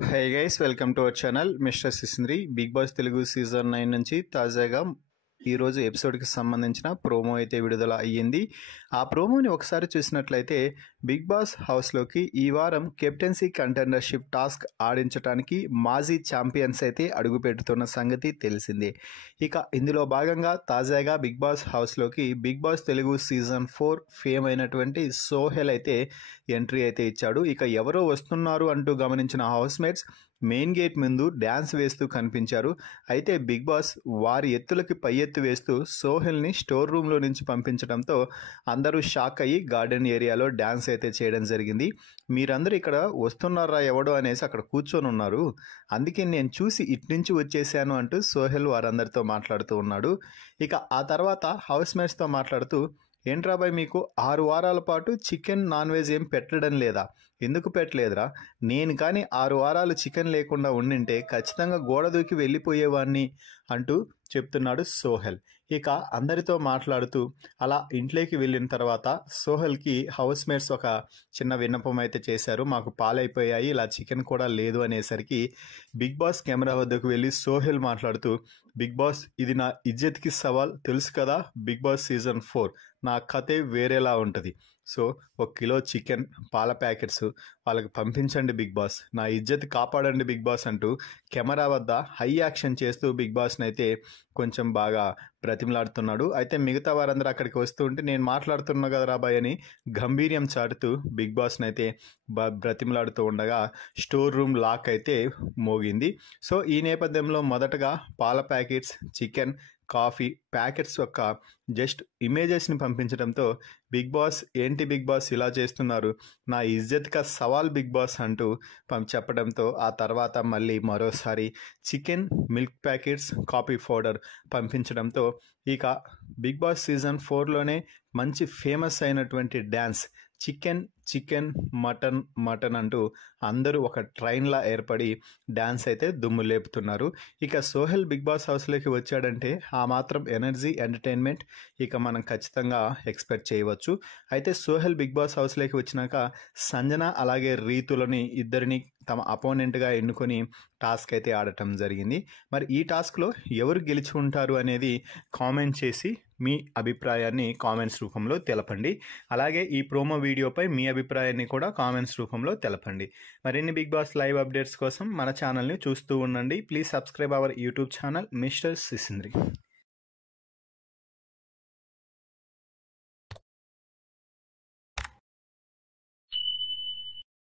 Hey guys, welcome to our channel Mr. Sisindri. Bigg Boss Telugu season 9 నుంచి తాజాగా ఈరోజు ఎపిసోడ్కి సంబంధించిన ప్రోమో అయితే విడుదల అయ్యింది. ఆ ప్రోమోని ఒకసారి చూసినట్లయితే బిగ్ బాస్ హౌస్లోకి ఈ వారం కెప్టెన్సీ కంటెండర్షిప్ టాస్క్ ఆడించడానికి మాజీ ఛాంపియన్స్ అయితే అడుగుపెడుతున్న సంగతి తెలిసిందే. ఇక ఇందులో భాగంగా తాజాగా బిగ్ బాస్ హౌస్లోకి Bigg Boss Telugu season 4 fame అయినటువంటి సోహెల్ అయితే ఎంట్రీ అయితే ఇచ్చాడు. ఇక ఎవరో వస్తున్నారు అంటూ గమనించిన హౌస్మేట్స్ మెయిన్ గేట్ ముందు డ్యాన్స్ వేస్తూ కనిపించారు. అయితే బిగ్ బాస్ వారి ఎత్తులకి పై ఎత్తు వేస్తూ సోహెల్ని స్టోర్ రూమ్లో నుంచి పంపించడంతో అందరూ షాక్ అయ్యి గార్డెన్ ఏరియాలో డ్యాన్స్ అయితే చేయడం జరిగింది. మీరందరూ ఇక్కడ వస్తున్నారా ఎవడో అనేసి అక్కడ కూర్చొని ఉన్నారు, అందుకే నేను చూసి ఇటు నుంచి వచ్చేసాను అంటూ సోహెల్ వారందరితో మాట్లాడుతూ ఉన్నాడు. ఇక ఆ తర్వాత హౌస్ మేట్స్తో మాట్లాడుతూ, ఏంట్రా బాయ్ మీకు 6 వారాల పాటు చికెన్ నాన్ వెజ్ ఏం పెట్టడం లేదా? ఎందుకు పెట్టలేదురా? నేను కానీ 6 వారాలు చికెన్ లేకుండా ఉండింటే ఖచ్చితంగా గోడ దూకి వెళ్ళిపోయేవాడిని అంటూ చెప్తున్నాడు సోహెల్. ఇక అందరితో మాట్లాడుతూ అలా ఇంట్లోకి వెళ్ళిన తర్వాత సోహెల్కి హౌస్ మేట్స్ ఒక చిన్న విన్నపం అయితే చేశారు. మాకు పాలైపోయాయి, ఇలా చికెన్ కూడా లేదు అనేసరికి బిగ్ బాస్ కెమెరా వద్దకు వెళ్ళి సోహెల్ మాట్లాడుతూ, బిగ్ బాస్ ఇది నా ఇజ్జత్కి సవాల్, తెలుసు కదా, బిగ్ బాస్ సీజన్ 4 నా కథే వేరేలా ఉంటుంది. సో 1 కిలో చికెన్, పాల ప్యాకెట్స్ వాళ్ళకి పంపించండి బిగ్ బాస్, నా ఇజ్జత్ కాపాడండి బిగ్ బాస్ అంటూ కెమెరా వద్ద హై యాక్షన్ చేస్తూ బిగ్ బాస్ని అయితే కొంచెం బాగా బ్రతిమలాడుతున్నాడు. అయితే మిగతా వారందరూ అక్కడికి వస్తూ ఉంటే నేను మాట్లాడుతున్నా కదా రాబాయ్ అని గంభీర్యం చాటుతూ బిగ్ బాస్ని అయితే బ్రతిమలాడుతూ ఉండగా స్టోర్ రూమ్ లాక్ అయితే మోగింది. సో ఈ నేపథ్యంలో మొదటగా పాల ప్యాకెట్స్, చికెన్, కాఫీ ప్యాకెట్స్ యొక్క జస్ట్ ఇమేజెస్ని పంపించడంతో బిగ్ బాస్ ఏంటి బిగ్ బాస్ ఇలా చేస్తున్నారు, నా ఇజ్జత్ కా సవాల్ బిగ్ బాస్ అంటూ చెప్పడంతో ఆ తర్వాత మళ్ళీ మరోసారి chicken, milk packets, coffee powder పంపించడంతో ఇక బిగ్ బాస్ సీజన్ 4లోనే మంచి ఫేమస్ అయినటువంటి dance chicken chicken mutton mutton అంటూ అందరూ ఒక ట్రైన్లా ఏర్పడి డ్యాన్స్ అయితే దుమ్ము లేపుతున్నారు. ఇక సోహెల్ బిగ్ బాస్ హౌస్లోకి వచ్చాడంటే ఆ మాత్రం ఎనర్జీ, ఎంటర్టైన్మెంట్ ఇక మనం ఖచ్చితంగా ఎక్స్పెక్ట్ చేయవచ్చు. అయితే సోహెల్ బిగ్ బాస్ హౌస్లోకి వచ్చినాక సంజన అలాగే రీతులని ఇద్దరిని తమ అపోనెంట్గా ఎన్నుకొని టాస్క్ అయితే ఆడటం జరిగింది. మరి ఈ టాస్క్లో ఎవరు గెలిచి ఉంటారు అనేది కామెంట్ చేసి మీ అభిప్రాయాన్ని కామెంట్స్ రూపంలో తెలపండి. అలాగే ఈ ప్రోమో వీడియోపై మీ అభిప్రాయాన్ని కూడా కామెంట్స్ రూపంలో తెలపండి. మరిన్ని బిగ్ బాస్ లైవ్ అప్డేట్స్ కోసం మన ఛానల్ని చూస్తూ ఉండండి. Please subscribe our YouTube channel mister సిసింద్రి.